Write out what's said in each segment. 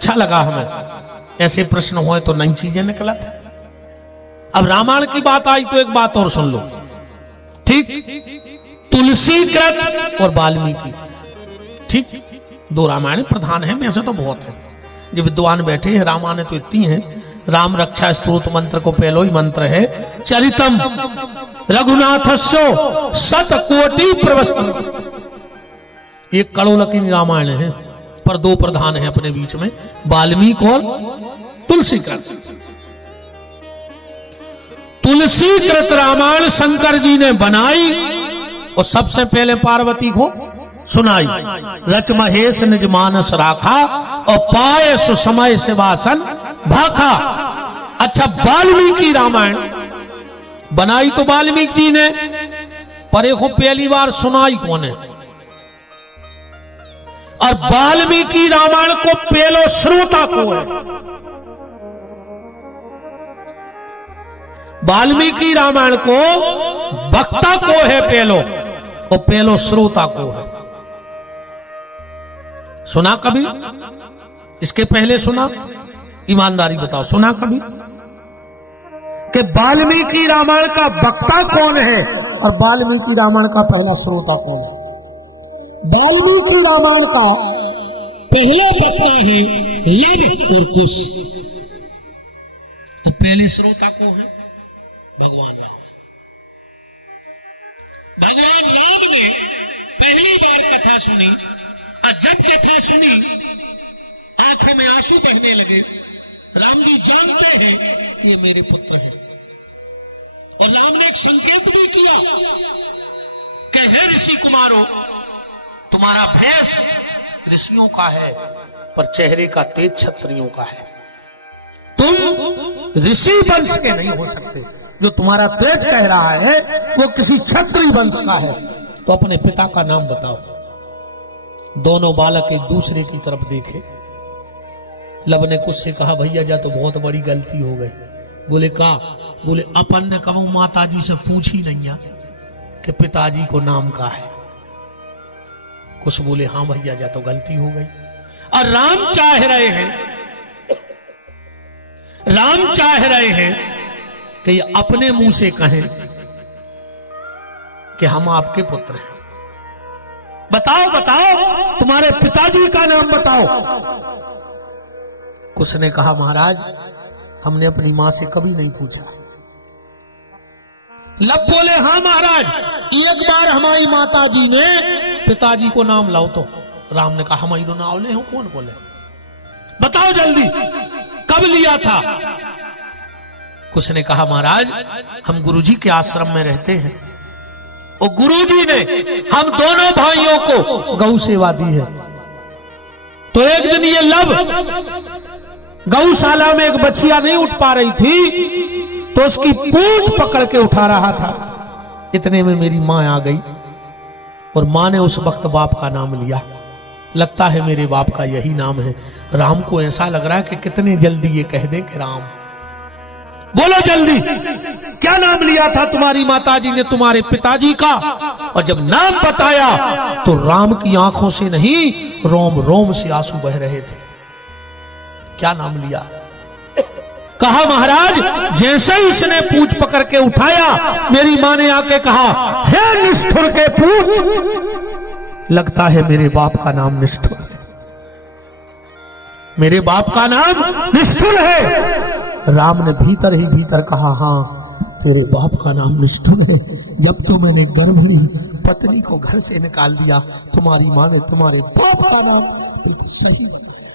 अच्छा लगा हमें। ऐसे प्रश्न हुए तो नई चीजें निकला था। अब रामायण की बात आई तो एक बात और सुन लो, ठीक? तुलसी कृत और वाल्मीकि, ठीक? दो रामायण प्रधान है, वैसे तो बहुत है। जो विद्वान बैठे हैं, रामायण तो इतनी है। राम रक्षा स्तोत्र मंत्र को पहलो ही मंत्र है, चरितम रघुनाथस्यो शतकोटि प्रवस्तम। एक करोड़ की रामायण है, पर दो प्रधान है अपने बीच में, वाल्मीकि और तुलसी कृत। तुलसी कृत रामायण शंकर जी ने बनाई और सबसे पहले पार्वती को सुनाई। रच महेश निज मानस राखा और पाए सुसमय शिवासन भाखा। अच्छा, वाल्मीकि रामायण बनाई तो वाल्मीकि जी ने, पर एक पहली बार सुनाई कौन है? और वाल्मीकि रामायण को पहलो श्रोता को है। वाल्मीकि रामायण को वक्ता को है पहलो, और पहलो श्रोता को है। सुना कभी? इसके पहले सुना? ईमानदारी बताओ, सुना कभी कि वाल्मीकि रामायण का वक्ता कौन है और वाल्मीकि रामायण का पहला श्रोता कौन है? वाल्मीकि रामायण का पहला वक्ता है लव और कुश, और पहले श्रोता को है भगवान राम। भगवान राम ने पहली बार कथा सुनी, और जब कथा सुनी आंखों में आंसू बहने लगे। राम जी जानते हैं कि ये मेरे पुत्र हैं, और राम ने एक संकेत भी किया कि हे ऋषि कुमारों, तुम्हारा भेष ऋषियों का है, पर चेहरे का तेज क्षत्रियों का है। तुम ऋषि वंश के नहीं हो सकते। जो तुम्हारा तेज कह रहा है वो किसी क्षत्रिय वंश का है। तो अपने पिता का नाम बताओ। दोनों बालक एक दूसरे की तरफ देखे। लब ने कुछ से कहा, भैया जा तो बहुत बड़ी गलती हो गई। बोले का? बोले अपन ने कबू माता जी से पूछी नहीं कि पिताजी को नाम का है। कुछ बोले हाँ भैया जा तो गलती हो गई। और राम चाह रहे हैं कि ये अपने मुंह से कहें कि हम आपके पुत्र हैं। बताओ तुम्हारे पिताजी का नाम बताओ। कुछ ने कहा, महाराज हमने अपनी मां से कभी नहीं पूछा। लब बोले, हाँ महाराज, एक बार हमारी माता जी ने पिताजी को नाम लाओ तो। राम ने कहा, हमारी नाम ले हो? कौन बोले? बताओ जल्दी, कब लिया था? कुछ ने कहा, महाराज हम गुरुजी के आश्रम में रहते हैं, और गुरुजी ने हम दोनों भाइयों को गौ सेवा दी है। तो एक दिन ये लब गौशाला में एक बच्चिया नहीं उठ पा रही थी, तो उसकी पूंछ पकड़ के उठा रहा था। इतने में मेरी मां आ गई, और मां ने उस वक्त बाप का नाम लिया। लगता है मेरे बाप का यही नाम है। राम को ऐसा लग रहा है कि कितने जल्दी ये कह दे कि राम। बोलो जल्दी, क्या नाम लिया था तुम्हारी माताजी ने तुम्हारे पिताजी का? और जब नाम बताया तो राम की आंखों से नहीं, रोम रोम से आंसू बह रहे थे। क्या नाम लिया? कहा, महाराज जैसे ही इसने पूंछ पकड़ के उठाया, मेरी मां ने आके कहा, हे निष्ठुर के पूत, लगता है मेरे बाप का नाम निष्ठुर है। मेरे बाप का नाम निष्ठुर है। राम ने भीतर ही भीतर कहा, हाँ तेरे बाप का नाम निष्ठुर है। जब तो मैंने गर्भिणी पत्नी को घर से निकाल दिया, तुम्हारी मां ने तुम्हारे बाप का नाम बिल्कुल सही बताया।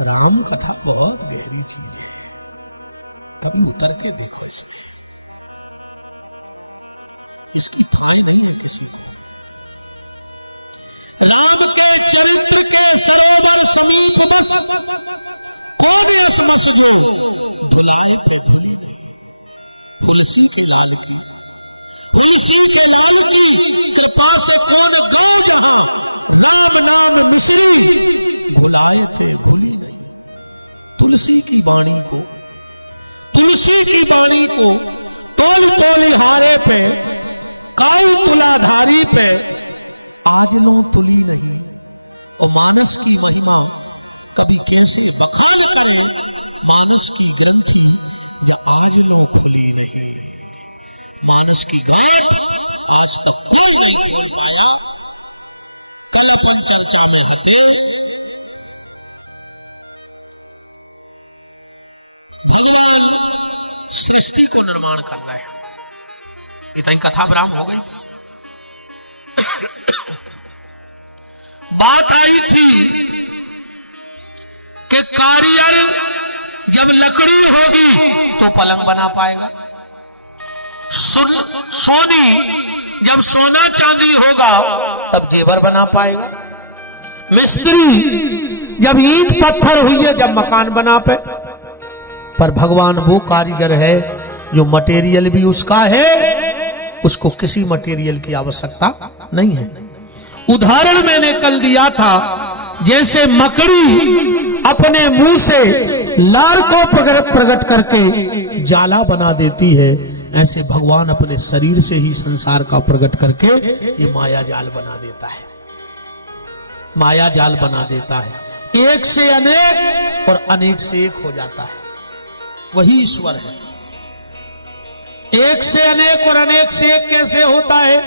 राम कथा बहुत गहरी चीज है, कभी उतर के देखा इसकी थाई नहीं है किसी। राम के चरित्र के सरोवर समीप बस समझ जो धुलाई के धनी की, तुलसी के लाल की, तुलसी के लाल की कृपा से कौन गए जहां, राम नाम मिश्री धुलाई के धनी की। तुलसी की वाणी को, तुलसी की वाणी को काल तोले हारे पे, काल तुलाधारी पे आज लो तुली नहीं, और मानस की महिमा कभी कैसे बखान करें, मानस की ग्रंथि जब आज लो खुली नहीं, मानस की गांठ आज तक क्यों नहीं खुल पाया। कल अपन चर्चा में थे, भगवान सृष्टि को निर्माण कर रहे हैं, इतनी कथा ब्राह्म हो गई। बात आई थी कि कारीगर जब लकड़ी होगी तो पलंग बना पाएगा, सोने जब सोना चांदी होगा तब जेवर बना पाएगा, मिस्त्री जब ईंट पत्थर हुई है जब मकान बना पे। पर भगवान वो कारीगर है जो मटेरियल भी उसका है, उसको किसी मटेरियल की आवश्यकता नहीं है। उदाहरण मैंने कल दिया था, जैसे मकड़ी अपने मुंह से लार को प्रकट करके जाला बना देती है, ऐसे भगवान अपने शरीर से ही संसार का प्रकट करके ये माया जाल बना देता है, माया जाल बना देता है। एक से अनेक और अनेक से एक हो जाता है, वही ईश्वर है। एक से अनेक और अनेक से एक कैसे होता है?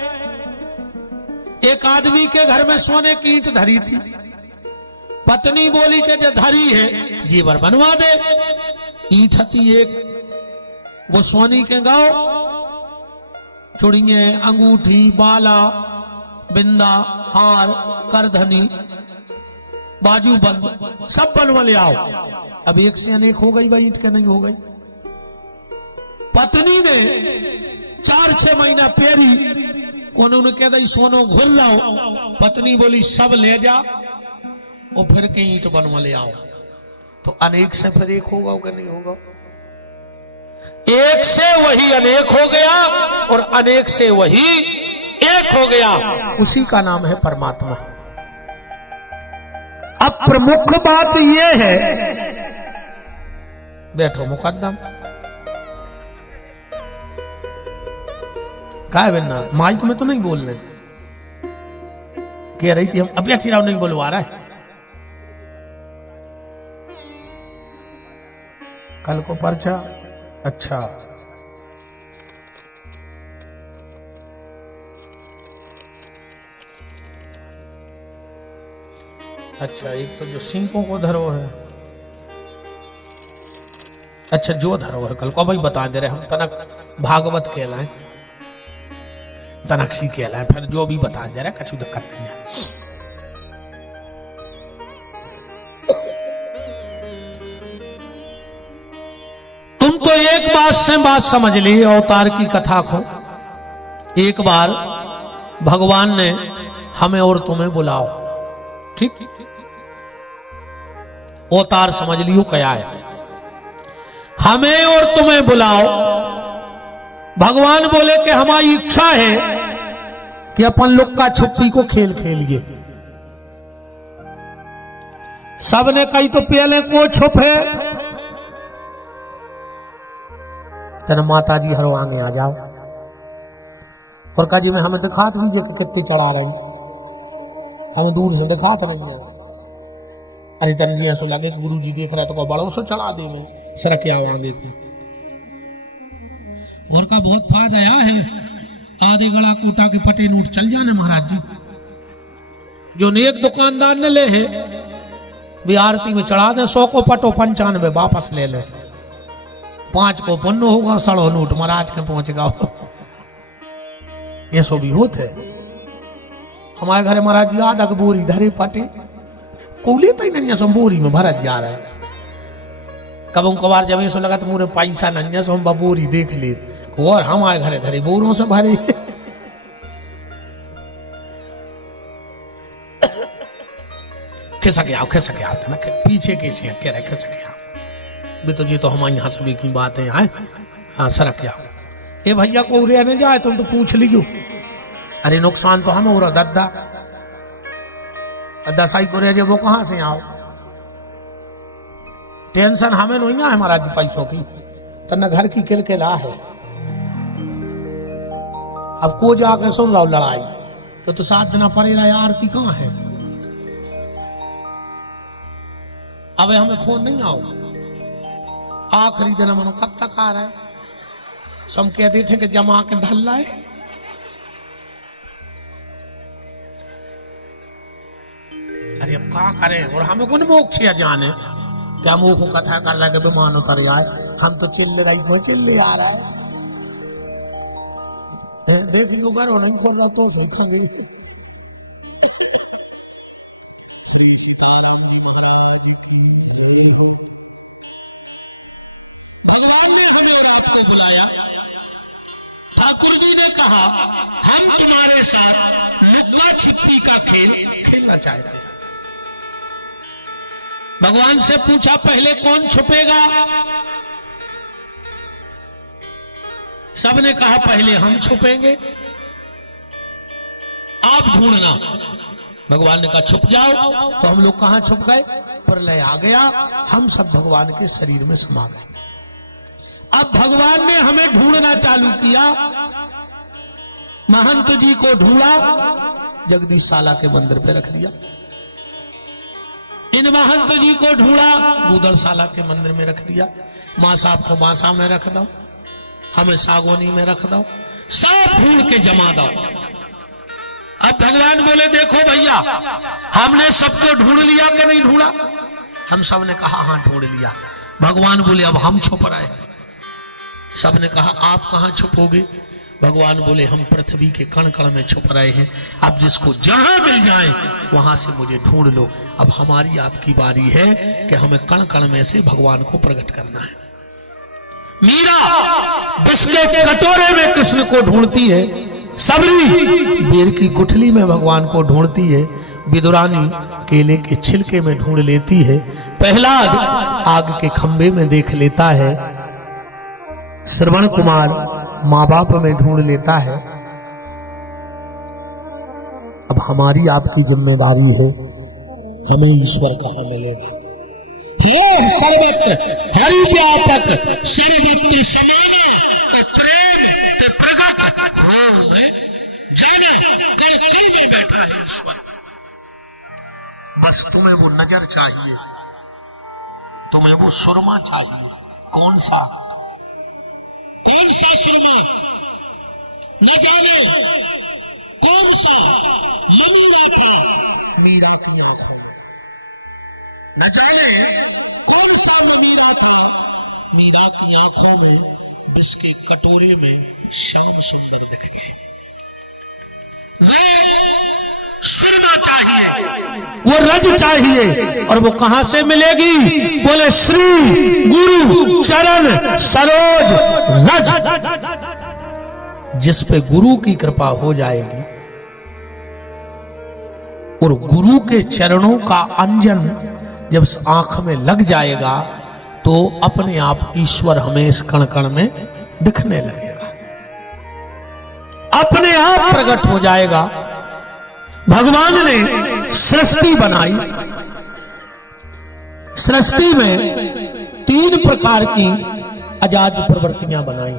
एक आदमी के घर में सोने की ईंट धरी थी, पत्नी बोली कि जो धरी है जेवर बनवा दे। ईंट थी एक, वो सोनी के गांव चूड़िए, अंगूठी, बाला, बिंदा, हार, करधनी, बाजूबंद सब बनवा ले आओ। अब एक से अनेक हो गई, वही ईंट के नहीं हो गई। पत्नी ने 4-6 महीना पेरी, उन्होंने कह दी सोनो घुल लाओ। पत्नी बोली सब ले जा और फिर के ईंट बनवा ले आओ। तो अनेक से फिर एक होगा कि नहीं होगा? एक से वही अनेक हो गया और अनेक से वही एक हो गया, उसी का नाम है परमात्मा। अब प्रमुख बात यह है, बैठो मुकद्दम, क्या बिना माइक में तो नहीं बोलने कह रही थी, हम अभी अच्छी राव नहीं बोलवा रहा है। कल को पर्चा, अच्छा अच्छा, एक तो जो सिंकों को धरो है, अच्छा जो धरो है कल को भाई बता दे रहे हम, तनक भागवत कहलाए, तनकसी कहलाए, फिर जो भी बता दे रहे कछु दिक्कत नहीं है। तुम तो एक बात से बात समझ ली, अवतार की कथा को। एक बार भगवान ने हमें और तुम्हें बुलाओ, ठीक, अवतार समझ लियो क्या है, हमें और तुम्हें बुलाओ। भगवान बोले कि हमारी इच्छा है कि अपन लुक्का छुपी को खेल खेलिए। सबने कही तो पहले को छुपे, तेरे माता जी हरो आगे आ जाओ, और कहा जी में हमें दिखात भी कि कितनी चढ़ा रही, हमें दूर से दिखात नहीं है। अरे तन जी ऐसा लगे गुरु जी देख रहे तो को बड़ो से चढ़ा दे, में सरक आवांगे को और का बहुत फायदा आया है। आधे गला कूटा के पटे नोट चल जाने महाराज जी, जो नेक दुकानदार ने ले है भी आरती में चढ़ा दे, 100 को पटो 95 वापस ले ले, 5 को पन्नो होगा, 100 नोट महाराज के पहुंचेगा। ये सो भी होते हमारे घर महाराज जी आधा बोरी धरे पटे को लेता ही नहीं, सो बोरी में भरत जा रहा है। कब कबार जब ऐसा लगा तो मुझे पैसा नहीं सो हम बोरी देख ले, और हमारे घरे धरे बोरों से भरे। खिसक आओ ना, पीछे कैसे कह रहे खिसक आओ भी, तो ये तो हमारे यहाँ सभी की बातें हैं। हाँ सरक आओ, ये भैया को रहने जाए तुम तो पूछ लियो। अरे नुकसान तो हम हो रहा दद्दा, दसाई को रह वो कहां से आओ, टेंशन हमें नहीं है महाराज पैसों की, तो न घर की किलकिला है। अब को जाके सुन लो लड़ाई तो 7 दिन पड़े रहा, आरती कहां है, अब हमें फोन नहीं आओ, आखिरी दिन मनो कब तक आ रहा है, सब कहते थे कि जमा के धल लाए। अरे अब क्या करें, और हमें कौन मोक्ष जाने, क्या मुंह को कथा कर रहा है कि विमान उतर आए, हम तो चिल्ले रही को चिल्ले आ रहा है, देखियो करो नहीं खोल रहा तो सीखेंगे। श्री सीताराम जी महाराज की जय हो। भगवान ने हमें रात को बुलाया, ठाकुर जी ने कहा हम तुम्हारे साथ लुका छिपी का खेल खेलना चाहते हैं। भगवान से पूछा पहले कौन छुपेगा, सबने कहा पहले हम छुपेंगे, आप ढूंढना। भगवान ने कहा छुप जाओ, तो हम लोग कहां छुप गए, प्रलय आ गया, हम सब भगवान के शरीर में समा गए। अब भगवान ने हमें ढूंढना चालू किया, महंत जी को ढूंढा, जगदीश साला के मंदिर पे रख दिया। इन महंत जी को ढूंढा, गूदड़ साला के मंदिर में रख दिया। मां साहब को बांसा में रख दो, हमें सागोनी में रख दो, सब ढूंढ के जमा दो। अब भगवान बोले देखो भैया, हमने सबको ढूंढ लिया कि नहीं ढूंढा, हम सब ने कहा हाँ ढूंढ लिया। भगवान बोले अब हम छुप रहे हैं। सबने कहा आप कहां छुपोगे, भगवान बोले हम पृथ्वी के कण कण में छुप रहे हैं, अब जिसको जहां मिल जाए वहां से मुझे ढूंढ लो। अब हमारी आपकी बारी है कि हमें कण कण में से भगवान को प्रकट करना है। मीरा विष के कटोरे में कृष्ण को ढूंढती है, सबरी बेर की गुठली में भगवान को ढूंढती है, विदुरानी केले के छिलके में ढूंढ लेती है, प्रहलाद आग के खंभे में देख लेता है, श्रवण कुमार माँ बाप में ढूंढ लेता है। अब हमारी आपकी जिम्मेदारी है, हमें ईश्वर कहाँ मिलेगा। हे सर्वत्र हरि व्यापक सर्वत्र समाना, तो प्रेम ते प्रगट हाँ में जाने कल कल में बैठा है ईश्वर। बस तुम्हें वो नजर चाहिए, तुम्हें वो सुरमा चाहिए। कौन सा सुरमा, न जाने कौन सा मनीरा था मीरा की आंखों में, न जाने कौन सा मनीरा था मीरा की आंखों में, विष के कटोरे में श्याम सुंदर दिख गए। सुनना चाहिए, वो रज चाहिए, और वो कहां से मिलेगी, बोले श्री गुरु चरण सरोज रज। जिस पे गुरु की कृपा हो जाएगी और गुरु के चरणों का अंजन जब आंख में लग जाएगा तो अपने आप ईश्वर हमें इस कण कण में दिखने लगेगा, अपने आप प्रकट हो जाएगा। भगवान ने सृष्टि बनाई, सृष्टि में 3 प्रकार की अजाज प्रवृत्तियां बनाई।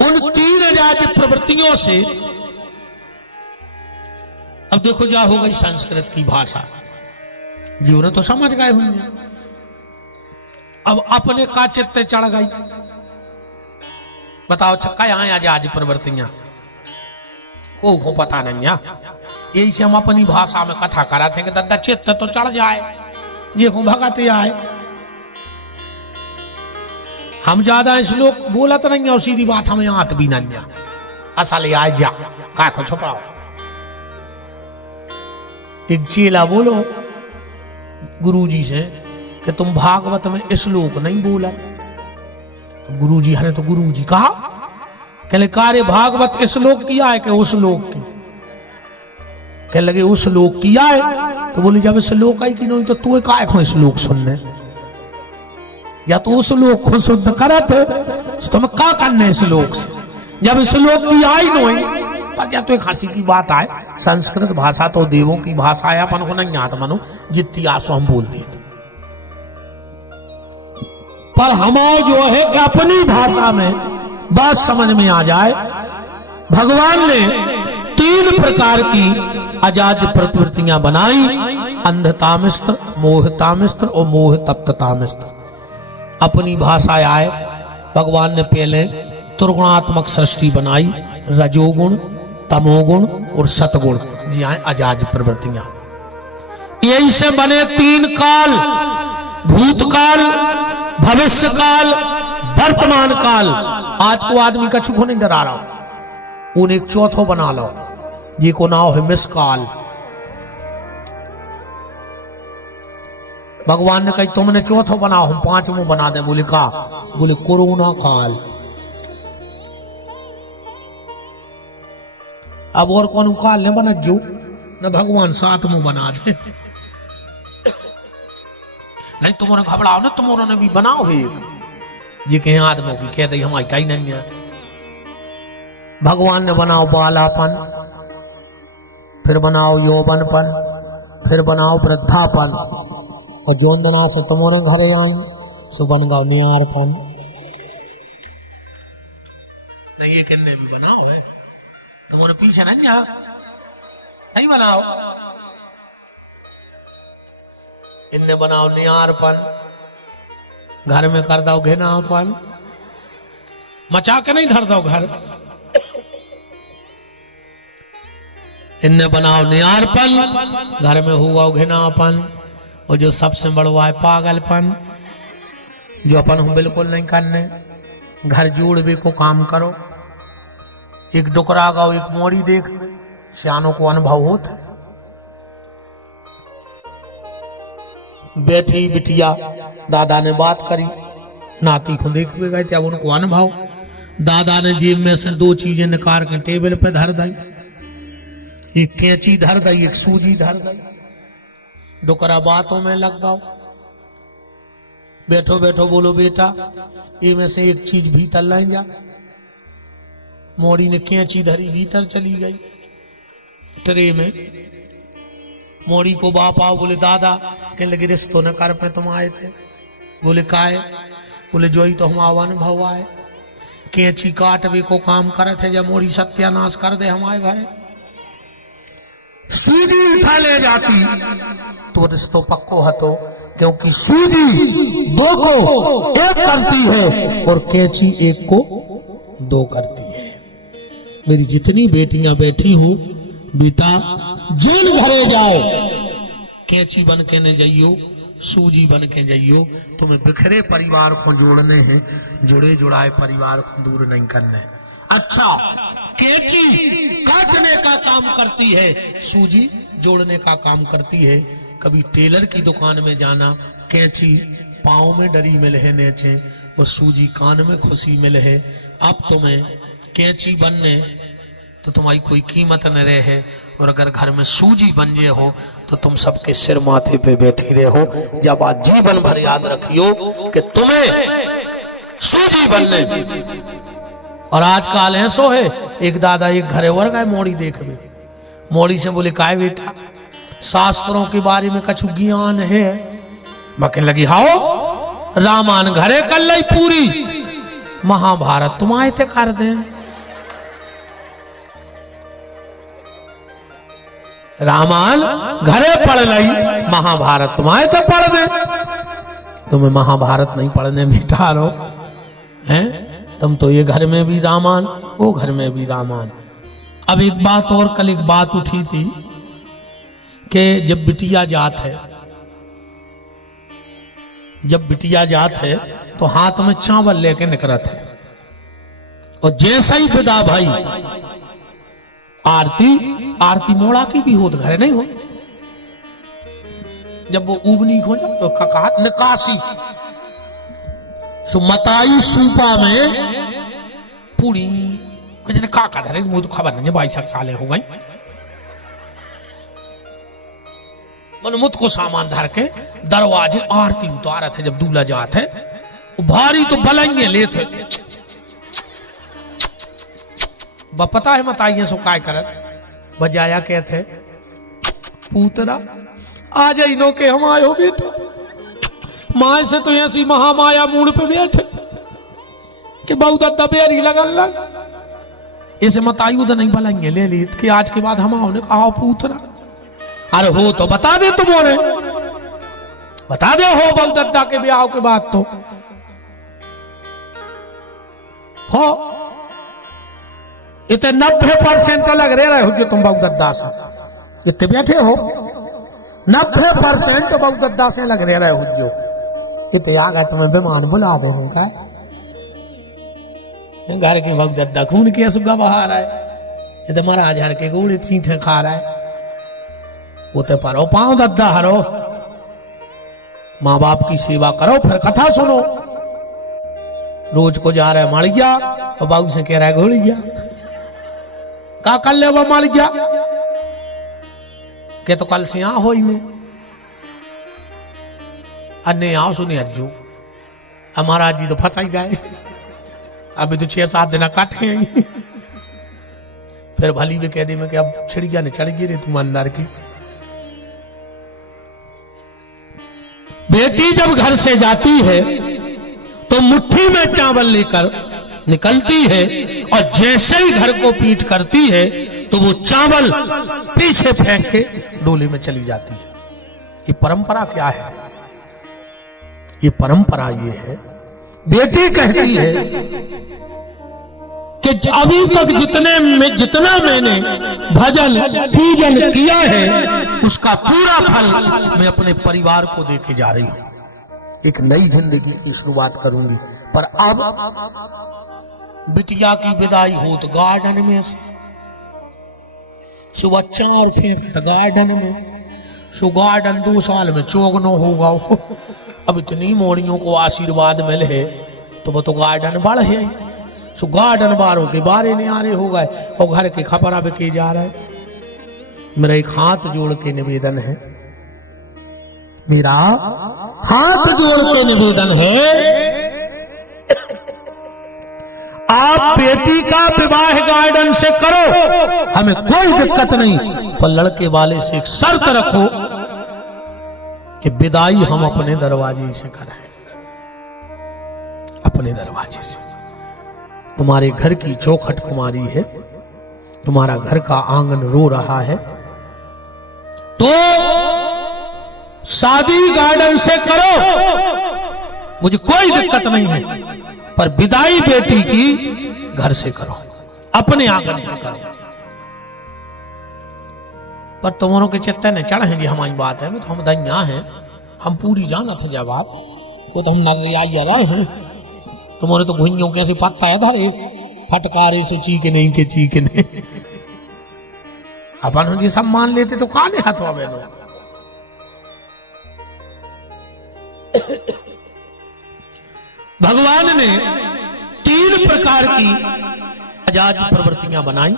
उन 3 अजाज प्रवृत्तियों से अब देखो जा हो गई संस्कृत की भाषा, जीव ने तो समझ गए हुए, अब अपने का चित्त चढ़ गई। बताओ छक्का यहां अजाज प्रवृत्तियां को पता नहीं है, यही से हम अपनी भाषा में कथा करा थे कि दादा चित्त तो चढ़ जाए, जे को भगते आए। हम ज्यादा श्लोक बोलत नहीं और सीधी बात हमें आत भी नहीं, असल आए जा का को छुपाओ। एक चेला बोलो गुरुजी से कि तुम भागवत में श्लोक नहीं बोला। गुरुजी हने तो गुरुजी कहा, कहले कार्य भागवत श्लोक किया है कि उस श्लोक की, कह लगे उस श्लोक किया है, तो बोले जब श्लोक आई कि नहीं तो तू काय को श्लोक सुनने, या तो उस श्लोक को शुद्ध करत तो तुम्हें क्या करने श्लोक से, जब श्लोक की आई नहीं। पर या तो एक हंसी की बात आए, संस्कृत भाषा तो देवों की भाषा है, अपन को नहीं आता मनो जितनी आसो हम बोलते हैं, पर हमारे जो है कि अपनी भाषा में बात समझ में आ जाए। भगवान ने 3 प्रकार की अजाज प्रवृत्तियां बनाई, अंधतामिस्त्र, मोहतामिस्त्र और मोह तप्ततामिस्त्र। अपनी भाषा आए, भगवान ने पहले त्रिगुणात्मक सृष्टि बनाई, रजोगुण, तमोगुण और सतगुण, जी आए अजाज प्रवृत्तियां। यही से बने तीन काल, भूतकाल, भविष्य काल, वर्तमान काल। आज को आदमी कछु को नहीं डरा रहा, उन एक चौथो बना लो, जी को नाम है मिसकाल। भगवान ने कही तुमने चौथो बनाओ, हम पांचवों बना दे। बोले का? बोले कोरोना काल। अब और कौन काल ने बना जो न भगवान सातवें बना दे। नहीं तुमने घबराओ ना, तुमने भी बनाओ एक, ये कहीं आदमों की कहते हमारी कहीं नहीं है। भगवान ने बनाओ बालापन, फिर बनाओ यौवनपन, फिर बनाओ वृद्धापन, और जोन दिना से तुमने घरे आई सो बन गाओ नियारपन। नहीं ये किन्ने भी बनाओ है, तुमने पीछे नहीं जा, नहीं बनाओ। इनने बनाओ नियारपन, घर में कर दो घिनापन, मचा के नहीं धर दो घर। इनने बनाओ नियारपन, घर में हुआ घिनापन, और जो सबसे बड़वा है पागलपन, जो अपन हम बिल्कुल नहीं करने। घर जोड़ भी को काम करो, एक डुकरा गाओ, एक मोड़ी देख, सियानों को अनुभव होता। बैठी बिटिया, दादा ने बात करी, नाती को देख भी गए थे, अब उनको अनुभव। दादा ने जेब में से दो चीजें निकाल के टेबल पे धर दी, एक कैंची धर दी, एक सूजी धर दी। डुकरा बातों में लग गओ, बैठो बैठो बोलो बेटा ये में से एक चीज भीतर लाई जा। मोड़ी ने कैंची धरी, भीतर चली गई ट्रे में। मोड़ी को बाप आओ, बोले दादा कहने लगे रिश्तों न कर पे तुम आए थे। बोले काहे? बोले जो ही तो हम अनुभव आए, कैंची काटवे को काम करे थे, जब मोड़ी सत्यानाश कर दे हमारे घरे। सूजी उठा ले जाती तो रिश्तो पक्को हतो, क्योंकि सूजी दो को एक करती है और कैंची एक को दो करती है। मेरी जितनी बेटियां बैठी हूं, बेटा जिन घरे जाओ कैंची बन के न जाइयो, सूजी बन के जाइयो। तुम्हें बिखरे परिवार को जोड़ने हैं, जुड़े जुड़ाए परिवार को दूर नहीं करने। अच्छा, कैंची काटने का काम करती है, सूजी जोड़ने का काम करती है। कभी टेलर की दुकान में जाना, कैंची पाँव में डरी मिले है नेचे और सूजी कान में खुशी मिले है। अब तुम्हें कैंची बनने तो तुम्हारी कोई कीमत न रहे, और अगर घर में सूजी बन जे हो तो तुम सबके सिर माथे पे बैठी रहे हो। जब आज जीवन भर याद रखियो कि तुम्हें सूजी बनने। और आजकल ऐसो है, एक दादा एक घरे वर गए मोड़ी देख में, मोड़ी से बोले काय बेटा शास्त्रों के बारे में कछु ज्ञान है? मके लगी हाओ रामायण घरे कर ली पूरी, महाभारत तुम आए थे कर दे। रामायण घरे पढ़ ली, महाभारत तुम आए थे पढ़ दे। तुम्हें महाभारत नहीं पढ़ने बेटा रो हैं, तुम तो ये घर में भी रामायण, वो घर में भी रामायण। अब एक बात और, कल एक बात उठी थी कि जब बिटिया जात है, जब बिटिया जात है तो हाथ में चावल लेके निकलत है, और जैसा ही विदा भाई आरती मोड़ा की भी हो तो घरे नहीं हो। जब वो उबनी हो जाए तो कहा निकासी सुमताई सूपा में पूरी कुछ ने का धरे, मुझे तो खबर नहीं है, 22 साल हो गई। मन मुझ को सामान धर के दरवाजे आरती उतारे थे। जब दूल्हा जाते भारी तो बलंगे लेते, पता है मताइए सो काय करत बजाया कहते पूतरा आ जाई नो के हम आयो बेटा। माए से तो ऐसी महामाया मूड पे बैठे कि बहुत दबेरी लगन लग। इसे मतायू तो नहीं बलेंगे ले ली कि आज के बाद हम आओ ने कहा पूतरा अरे हो तो बता दे तुम्हारे, बता दे हो बगदत्ता के ब्याह के बाद तो हो। इतने 90% लग रहे हो जो तुम बगदत्ता से इतने बैठे हो, 90% बगदत्ता से लग रहे हो जो इतने आ गए। तुम्हें बेमान बुला दे का घर के बगदत्ता खून के सुगा बहा रहा है, ये तो महाराज हर के गोड़े चीठे खा रहा है। वो तो पारो पांव दद्दा हरो, माँ बाप की सेवा करो फिर कथा सुनो। रोज को जा रहा है मर गया और बाबू से कह रहा है घोड़ी गया, का कल ले वो मर गया के तो कल से यहां हो ही में अन्य आओ सुने अज्जू हमारा जी तो फंसा ही गए, अभी तो 6-7 दिन काटे हैं। फिर भली भी कह दी मैं कि अब छिड़िया ने चढ़ गिरे तुम अंदर की। बेटी जब घर से जाती है तो मुट्ठी में चावल लेकर निकलती है और जैसे ही घर को पीट करती है तो वो चावल पीछे फेंक के डोले में चली जाती है। ये परंपरा क्या है? ये परंपरा ये है, बेटी कहती है कि अभी तक जितना मैंने भजन पूजन किया है उसका पूरा फल मैं अपने परिवार को देके जा रही हूं। एक नई जिंदगी की शुरुआत करूंगी। पर अब बिटिया की विदाई हो तो गार्डन में से सुबह 4 फेंक गार्डन में, सो गार्डन 2 साल में चौगनो होगा। अब इतनी मोड़ियों को आशीर्वाद मिले तो वो तो गार्डन बढ़ है, सो गार्डन बारों के बारे नहीं आ रहे हो गए और घर के खपरा बिके जा रहा है। मेरा एक हाथ जोड़ के निवेदन है, मेरा हाथ जोड़ के निवेदन है, आप बेटी का विवाह गार्डन से करो, हमें कोई दिक्कत नहीं, पर लड़के वाले से एक शर्त रखो कि विदाई हम अपने दरवाजे से करें, अपने दरवाजे से। तुम्हारे घर की चौखट कुमारी है, तुम्हारा घर का आंगन रो रहा है, तो शादी गार्डन से करो, मुझे कोई दिक्कत नहीं है, पर विदाई बेटी की घर से करो, अपने आंगन से करो। पर तुम्हारों के चित्ते ने चढ़ेंगे हमारी बात है, तो हम दैया हैं, हम पूरी जाना था जवाब वो तो हम नरिया रहे हैं। तुम्हारे तो घुइयों कैसे पत्ता है धरे फटकारे से चीके नहीं के चीके नहीं। अपन जी सब मान लेते तो काने हाथों में लोग। भगवान ने 3 प्रकार की अजाज प्रवृत्तियां बनाई।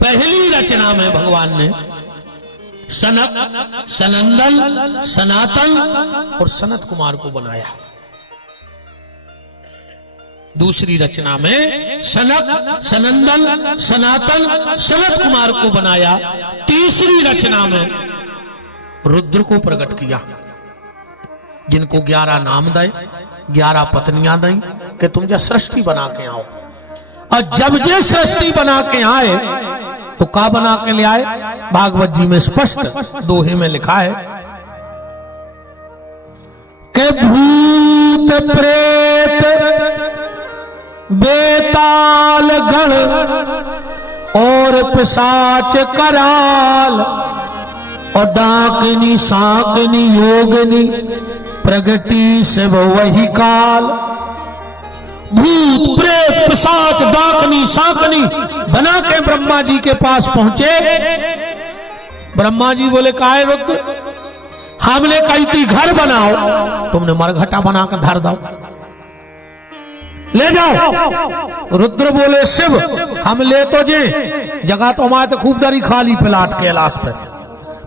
पहली रचना में भगवान ने सनक, सनंदन, सनातन और सनत कुमार को बनाया। दूसरी रचना में सनक, सनंदन, सनातन, सनत कुमार को बनाया। तीसरी रचना में रुद्र को प्रकट किया, जिनको 11 नाम दे, 11 पत्नियां दी कि तुम जो सृष्टि बना के आओ। और जब ये सृष्टि बना के आए तो का बना के ले आए? भागवत जी में स्पष्ट दोहे में लिखा है कि भूत प्रेत बेताल गण और पिशाच कराल और डाकिनी साकिनी योगिनी प्रगति से वो वही काल। भूत प्रेत पिशाच डाकनी साकनी बना के ब्रह्मा जी के पास पहुंचे। ब्रह्मा जी बोले काहे रुद्र, हमने कही थी घर बनाओ, तुमने मरघटा बना कर धर दो, ले जाओ। रुद्र बोले शिव हम ले तो जे, जगह तो हमारे तो खूब दरी खाली प्लाट कैलाश पे,